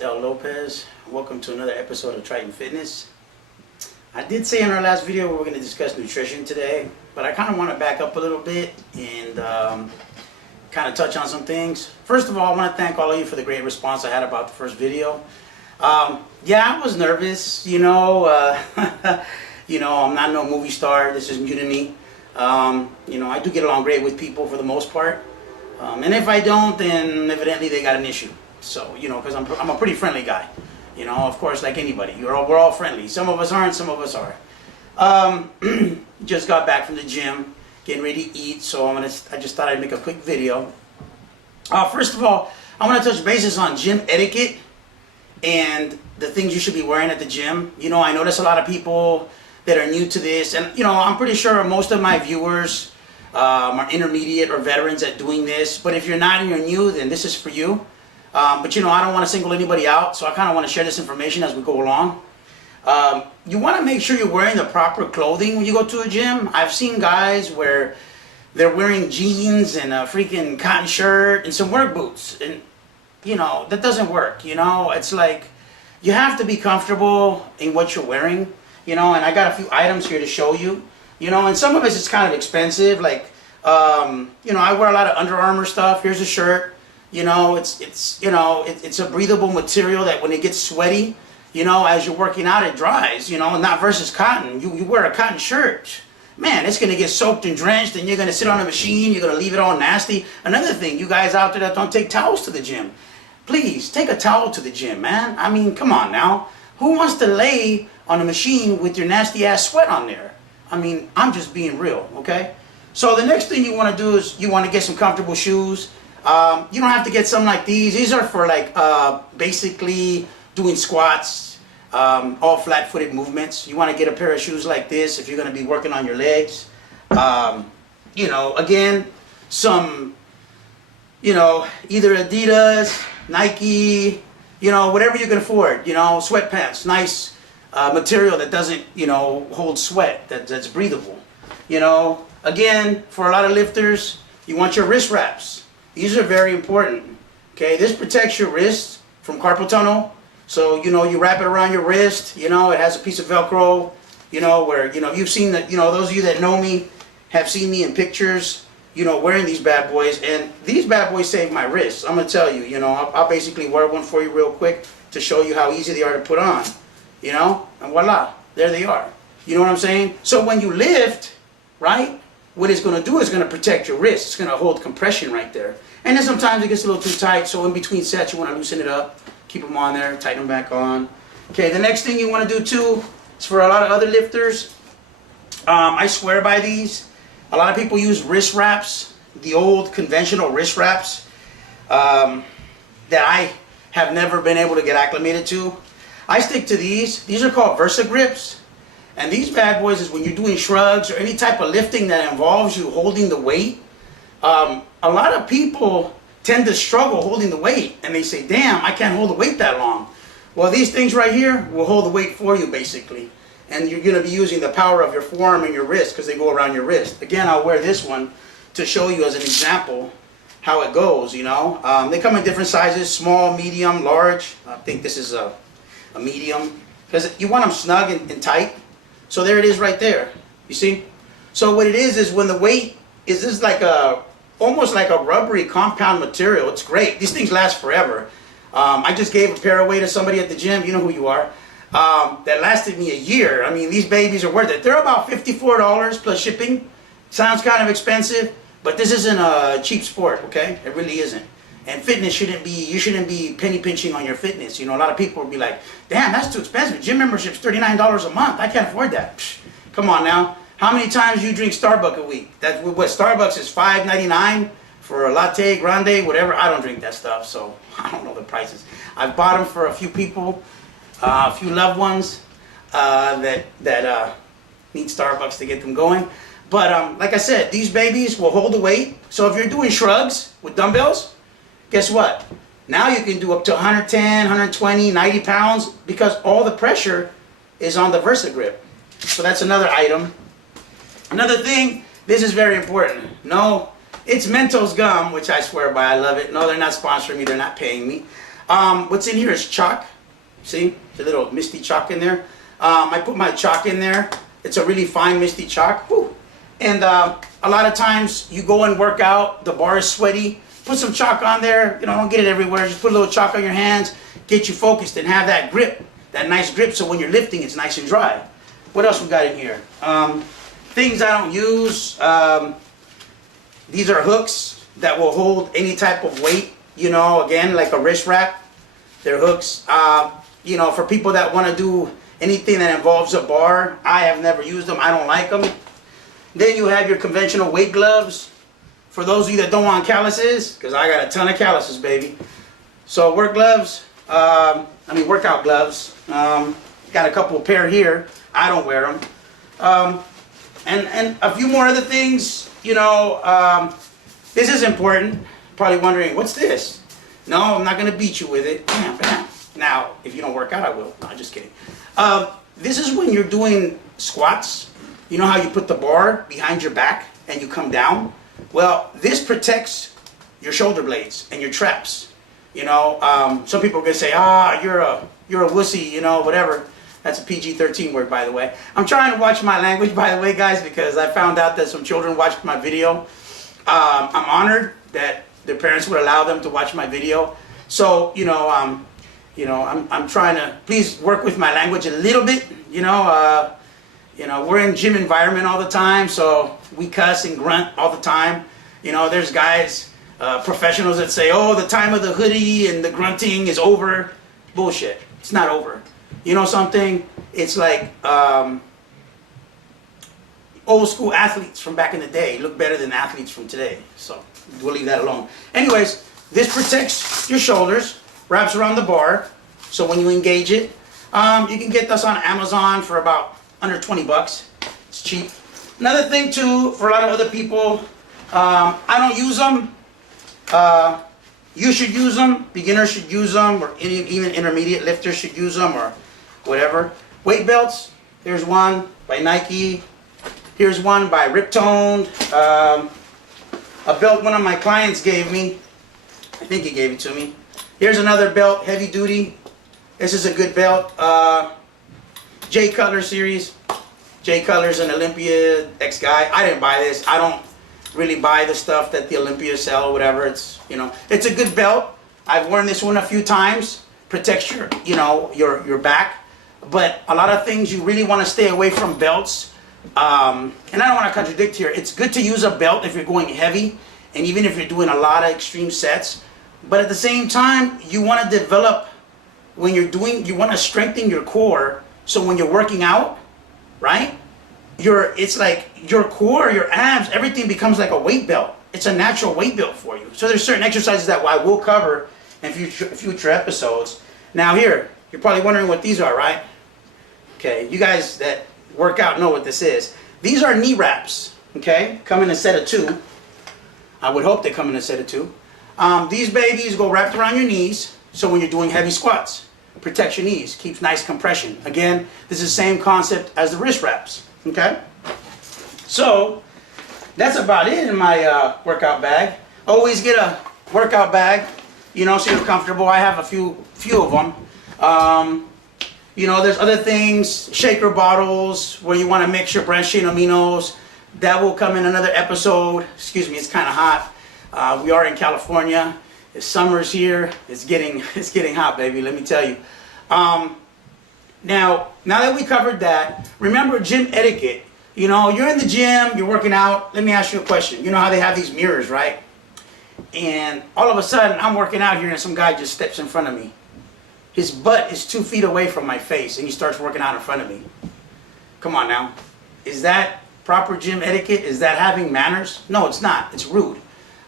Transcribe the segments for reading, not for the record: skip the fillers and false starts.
is El Lopez. Welcome to another episode of Triton Fitness. I did say in our last video we were going to discuss nutrition today, but I kind of want to back up a little bit and kind of touch on some things. First of all, I want to thank all of you for the great response I had about the first video. Yeah, I was nervous, I'm not no movie star. This is new to me. I do get along great with people for the most part. And if I don't, then evidently they got an issue. So, because I'm a pretty friendly guy. Of course, like anybody. We're all friendly. Some of us aren't, some of us are. Just got back from the gym, getting ready to eat, so I just thought I'd make a quick video. First of all, I want to touch bases on gym etiquette and the things you should be wearing at the gym. I notice a lot of people that are new to this, and I'm pretty sure most of my viewers are intermediate or veterans at doing this. But if you're not and you're new, then this is for you. But I don't want to single anybody out, so I kind of want to share this information as we go along. You want to make sure you're wearing the proper clothing when you go to a gym. I've seen guys where they're wearing jeans and a freaking cotton shirt and some work boots, and that doesn't work. It's like you have to be comfortable in what you're wearing. And I got a few items here to show you. And some of it's kind of expensive. Like I wear a lot of Under Armour stuff. Here's a shirt. It's a breathable material that when it gets sweaty, as you're working out, it dries, not versus cotton. You wear a cotton shirt, man, it's going to get soaked and drenched, and you're going to sit on a machine, you're going to leave it all nasty. Another thing, you guys out there that don't take towels to the gym, please take a towel to the gym, man. I mean, come on now. Who wants to lay on a machine with your nasty ass sweat on there? I mean, I'm just being real, okay? So the next thing you want to do is you want to get some comfortable shoes. You don't have to get some like these. These are for like basically doing squats, all flat-footed movements. You want to get a pair of shoes like this if you're going to be working on your legs. Again, some, either Adidas, Nike, whatever you can afford. Sweatpants, nice material that doesn't, hold sweat, that's breathable. Again, for a lot of lifters, you want your wrist wraps. These are very important. Okay, this protects your wrist from carpal tunnel. So you wrap it around your wrist. It has a piece of Velcro. Where you've seen that. Those of you that know me have seen me in pictures. Wearing these bad boys, and these bad boys save my wrists. I'm gonna tell you. I'll basically wear one for you real quick to show you how easy they are to put on. And voila, there they are. You know what I'm saying? So when you lift, right? What it's going to do is going to protect your wrist. It's going to hold compression right there. And then sometimes it gets a little too tight, so in between sets you want to loosen it up, keep them on there, tighten them back on. Okay, the next thing you want to do too is for a lot of other lifters, I swear by these. A lot of people use wrist wraps, the old conventional wrist wraps that I have never been able to get acclimated to. I stick to these. These are called Versa Grips. And these bad boys is when you're doing shrugs or any type of lifting that involves you holding the weight. A lot of people tend to struggle holding the weight, and they say, damn, I can't hold the weight that long. Well, these things right here will hold the weight for you, basically. And you're going to be using the power of your forearm and your wrist because they go around your wrist. Again, I'll wear this one to show you as an example how it goes, They come in different sizes, small, medium, large. I think this is a medium because you want them snug and tight. So there it is right there, you see? So what it is when the weight is this like almost like a rubbery compound material. It's great. These things last forever. I just gave a pair away to somebody at the gym, you know who you are, that lasted me a year. I mean, these babies are worth it. They're about $54 plus shipping. Sounds kind of expensive, but this isn't a cheap sport, okay? It really isn't. And fitness you shouldn't be penny pinching on your fitness. A lot of people will be like, damn, that's too expensive. Gym membership's $39 a month. I can't afford that. Psh, come on now. How many times do you drink Starbucks a week? That's what Starbucks is $5.99 for a latte, grande, whatever. I don't drink that stuff, so I don't know the prices. I've bought them for a few people, a few loved ones that need Starbucks to get them going. But like I said, these babies will hold the weight. So if you're doing shrugs with dumbbells, guess what? Now you can do up to 110, 120, 90 pounds because all the pressure is on the Versa Grip. So that's another item. Another thing, this is very important. No, it's Mentos gum, which I swear by. I love it. No, they're not sponsoring me. They're not paying me. What's in here is chalk. See, the little misty chalk in there. I put my chalk in there. It's a really fine misty chalk. Woo. And a lot of times you go and work out, the bar is sweaty. Put some chalk on there. You know, don't get it everywhere. Just put a little chalk on your hands. Get you focused and have that grip, that nice grip. So when you're lifting, it's nice and dry. What else we got in here? Things I don't use. These are hooks that will hold any type of weight. You know, again, like a wrist wrap. They're hooks. You know, for people that want to do anything that involves a bar, I have never used them. I don't like them. Then you have your conventional weight gloves. For those of you that don't want calluses, because I got a ton of calluses, baby. So work gloves, workout gloves. Got a couple pair here. I don't wear them. And a few more other things, you know, this is important. Probably wondering, what's this? No, I'm not going to beat you with it. Bam, bam. Now, if you don't work out, I will. No, I'm just kidding. This is when you're doing squats. You know how you put the bar behind your back and you come down? Well, this protects your shoulder blades and your traps. You know, some people are going to say, you're a wussy, you know, whatever. That's a PG-13 word, by the way. I'm trying to watch my language, by the way, guys, because I found out that some children watched my video. I'm honored that their parents would allow them to watch my video. So, I'm trying to please work with my language a little bit. We're in gym environment all the time, so we cuss and grunt all the time. You know, there's guys, professionals that say, oh, the time of the hoodie and the grunting is over. Bullshit. It's not over. You know something? It's like old school athletes from back in the day look better than athletes from today. So we'll leave that alone. Anyways, this protects your shoulders, wraps around the bar. So when you engage it, you can get this on Amazon for about under 20 bucks. It's cheap. Another thing too, for a lot of other people, I don't use them. You should use them. Beginners should use them, or even intermediate lifters should use them, or whatever. Weight belts. Here's one by Nike. Here's one by Riptoned. A belt one of my clients gave me. I think he gave it to me. Here's another belt, heavy duty. This is a good belt. Jay Cutler series. Jay Cutler's an Olympia ex-guy. I didn't buy this. I don't really buy the stuff that the Olympia sell or whatever. It's, it's a good belt. I've worn this one a few times. Protects your, your back. But a lot of things you really want to stay away from belts. And I don't want to contradict here. It's good to use a belt if you're going heavy, and even if you're doing a lot of extreme sets. But at the same time, you want to develop, when you're doing, you want to strengthen your core. So when you're working out, right? It's like your core, your abs, everything becomes like a weight belt. It's a natural weight belt for you. So there's certain exercises that I will cover in future episodes. Now here, you're probably wondering what these are, right? Okay, you guys that work out know what this is. These are knee wraps, okay? Come in a set of 2. I would hope they come in a set of 2. These babies go wrapped around your knees, so when you're doing heavy squats, protects your knees, keeps nice compression. Again, this is the same concept as the wrist wraps, okay? So, that's about it in my workout bag. Always get a workout bag, so you're comfortable. I have a few of them. There's other things, shaker bottles, where you want to mix your branched chain aminos. That will come in another episode. Excuse me, it's kind of hot. We are in California. It's summer's here. It's getting hot, baby. Let me tell you. Now that we covered that, remember gym etiquette. You're in the gym, you're working out. Let me ask you a question. You know how they have these mirrors, right? And all of a sudden, I'm working out here, and some guy just steps in front of me. His butt is 2 feet away from my face, and he starts working out in front of me. Come on now. Is that proper gym etiquette? Is that having manners? No, it's not. It's rude.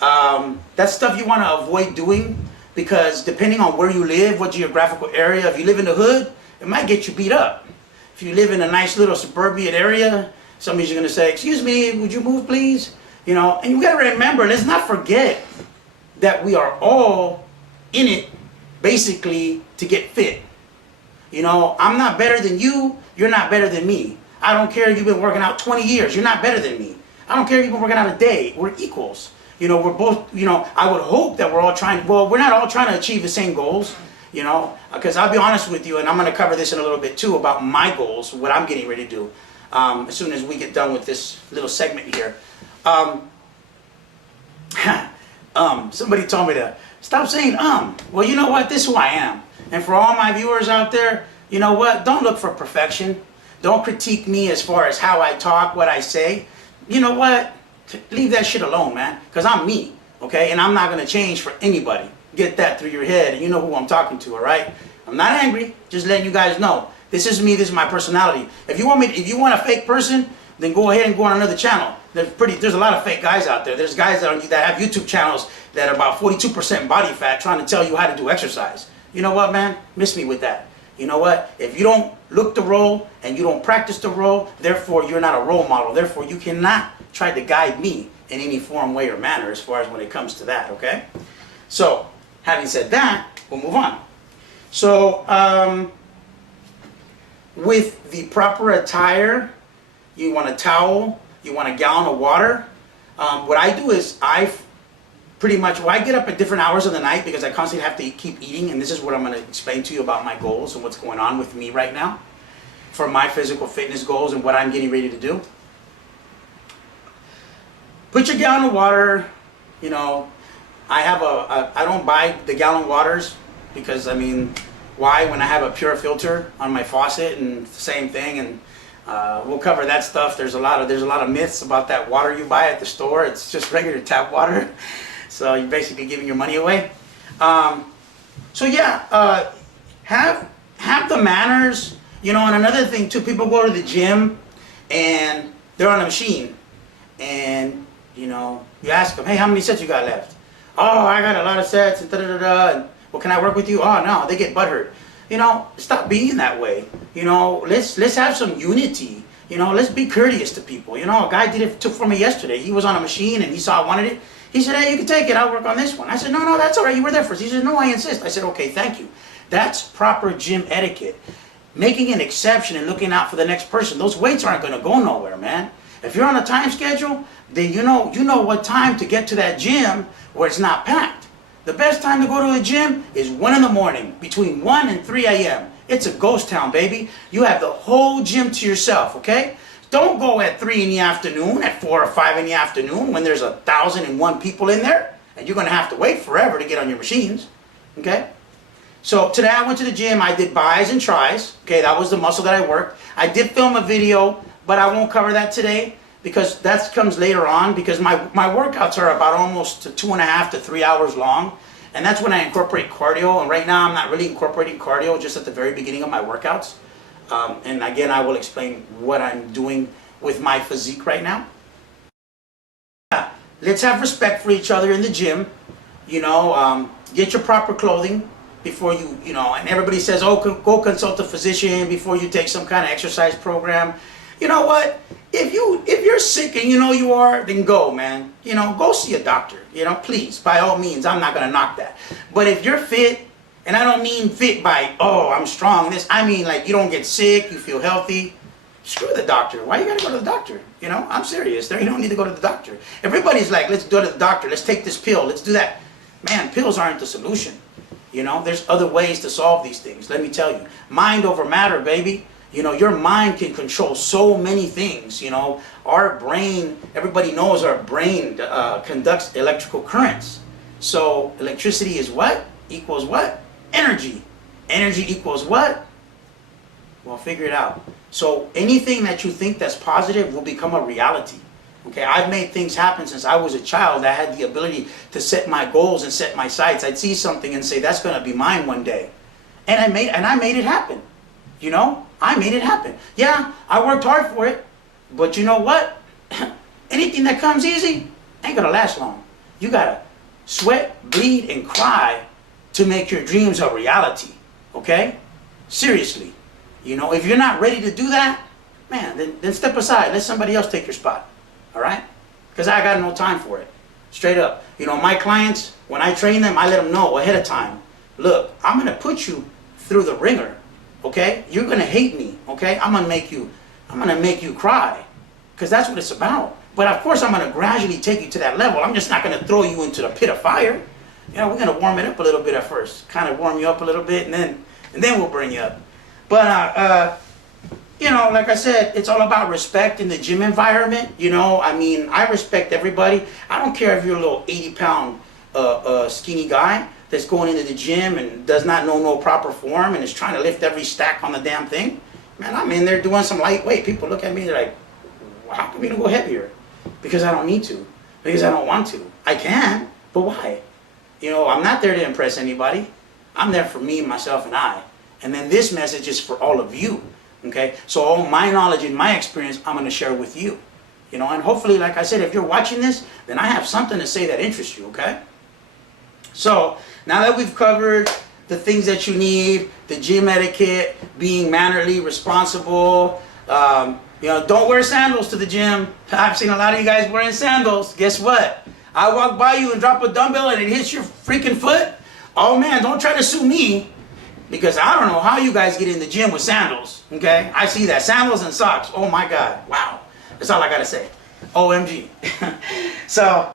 That's stuff you want to avoid doing, because depending on where you live, what geographical area, if you live in the hood, it might get you beat up. If you live in a nice little suburban area, somebody's going to say, excuse me, would you move please? And you got to remember, let's not forget that we are all in it basically to get fit. I'm not better than you, you're not better than me. I don't care if you've been working out 20 years, you're not better than me. I don't care if you've been working out a day, we're equals. You know, we're both, you know, I would hope that we're all trying, well, we're not all trying to achieve the same goals, you know, because I'll be honest with you, and I'm going to cover this in a little bit too about my goals, what I'm getting ready to do as soon as we get done with this little segment here. Somebody told me to stop saying Well, you know what? This is who I am. And for all my viewers out there, you know what? Don't look for perfection. Don't critique me as far as how I talk, what I say. You know what? Leave that shit alone, man. Because I'm me, okay? And I'm not going to change for anybody. Get that through your head, and you know who I'm talking to, all right? I'm not angry. Just letting you guys know. This is me. This is my personality. If you want a fake person, then go ahead and go on another channel. There's a lot of fake guys out there. There's guys that have YouTube channels that are about 42% body fat trying to tell you how to do exercise. You know what, man? Miss me with that. You know what? If you don't look the role and you don't practice the role, therefore you're not a role model. Therefore you cannot try to guide me in any form, way, or manner as far as when it comes to that, okay? So, having said that, we'll move on. So, with the proper attire, you want a towel, you want a gallon of water. What I do is I get up at different hours of the night because I constantly have to keep eating, and this is what I'm going to explain to you about my goals and what's going on with me right now for my physical fitness goals and what I'm getting ready to do. Put your gallon of water, you know, I don't buy the gallon waters because, I mean, why when I have a pure filter on my faucet and the same thing, and we'll cover that stuff. There's a lot of myths about that water you buy at the store. It's just regular tap water. So you're basically giving your money away. So yeah, have the manners, you know. And another thing too, people go to the gym and they're on a machine, and you know, you ask them, hey, how many sets you got left? Oh, I got a lot of sets, and and well, can I work with you? Oh no, they get butthurt. You know, stop being that way. You know, let's have some unity. You know, let's be courteous to people. You know, a guy did it for me yesterday. He was on a machine and he saw I wanted it. He said, hey, you can take it. I'll work on this one. I said, no, that's all right. You were there first. He said, no, I insist. I said, okay, thank you. That's proper gym etiquette. Making an exception and looking out for the next person. Those weights aren't going to go nowhere, man. If you're on a time schedule, then you know what time to get to that gym where it's not packed. The best time to go to a gym is 1 in the morning, between 1 and 3 a.m. It's a ghost town, baby. You have the whole gym to yourself, okay? Don't go at 3 in the afternoon, at 4 or 5 in the afternoon when there's 1,001 people in there, and you're going to have to wait forever to get on your machines, okay? So today I went to the gym. I did bis and tris, okay? That was the muscle that I worked. I did film a video, but I won't cover that today because that comes later on, because my workouts are about almost 2.5 to 3 hours long, and that's when I incorporate cardio. And right now I'm not really incorporating cardio, just at the very beginning of my workouts. And again, I will explain what I'm doing with my physique right now. Let's have respect for each other in the gym. You know, get your proper clothing before you know, and everybody says, oh, go consult a physician before you take some kind of exercise program. You know what? If you're sick and you know you are, then go, man. You know, go see a doctor. You know, please, by all means. I'm not going to knock that. But if you're fit, and I don't mean fit by, oh, I'm strong, I mean like you don't get sick, you feel healthy, screw the doctor. Why you got to go to the doctor? You know, I'm serious. You don't need to go to the doctor. Everybody's like, let's go to the doctor. Let's take this pill. Let's do that. Man, pills aren't the solution. You know, there's other ways to solve these things. Let me tell you. Mind over matter, baby. You know, your mind can control so many things. You know, our brain, everybody knows our brain conducts electrical currents. So electricity is what? Equals what? Energy. Energy equals what? Well, figure it out. So anything that you think that's positive will become a reality. Okay, I've made things happen since I was a child. I had the ability to set my goals and set my sights. I'd see something and say, that's going to be mine one day. And I made it happen. You know, I made it happen. Yeah, I worked hard for it. But you know what? Anything that comes easy ain't going to last long. You got to sweat, bleed, and cry to make your dreams a reality. Okay? Seriously. You know, if you're not ready to do that, man, then step aside. Let somebody else take your spot. All right? Because I got no time for it. Straight up. You know, my clients, when I train them, I let them know ahead of time. Look, I'm going to put you through the ringer. Okay? You're going to hate me. Okay? I'm going to make you cry. Because that's what it's about. But of course, I'm going to gradually take you to that level. I'm just not going to throw you into the pit of fire. You know, we're going to warm it up a little bit at first. Kind of warm you up a little bit, and then we'll bring you up. But, you know, like I said, it's all about respect in the gym environment. You know, I mean, I respect everybody. I don't care if you're a little 80-pound skinny guy that's going into the gym and does not know no proper form and is trying to lift every stack on the damn thing. Man, I'm in there doing some lightweight. People look at me, they're like, well, how come you don't go heavier? Because I don't need to. Because I don't want to. I can, but why? You know, I'm not there to impress anybody. I'm there for me, myself, and I. And then this message is for all of you. Okay? So all my knowledge and my experience, I'm going to share with you. You know, and hopefully, like I said, if you're watching this, then I have something to say that interests you, okay? So, now that we've covered the things that you need, the gym etiquette, being mannerly, responsible, you know, don't wear sandals to the gym. I've seen a lot of you guys wearing sandals. Guess what? I walk by you and drop a dumbbell and it hits your freaking foot. Oh man, don't try to sue me, because I don't know how you guys get in the gym with sandals, okay? I see that. Sandals and socks. Oh my God. Wow. That's all I got to say. OMG. So,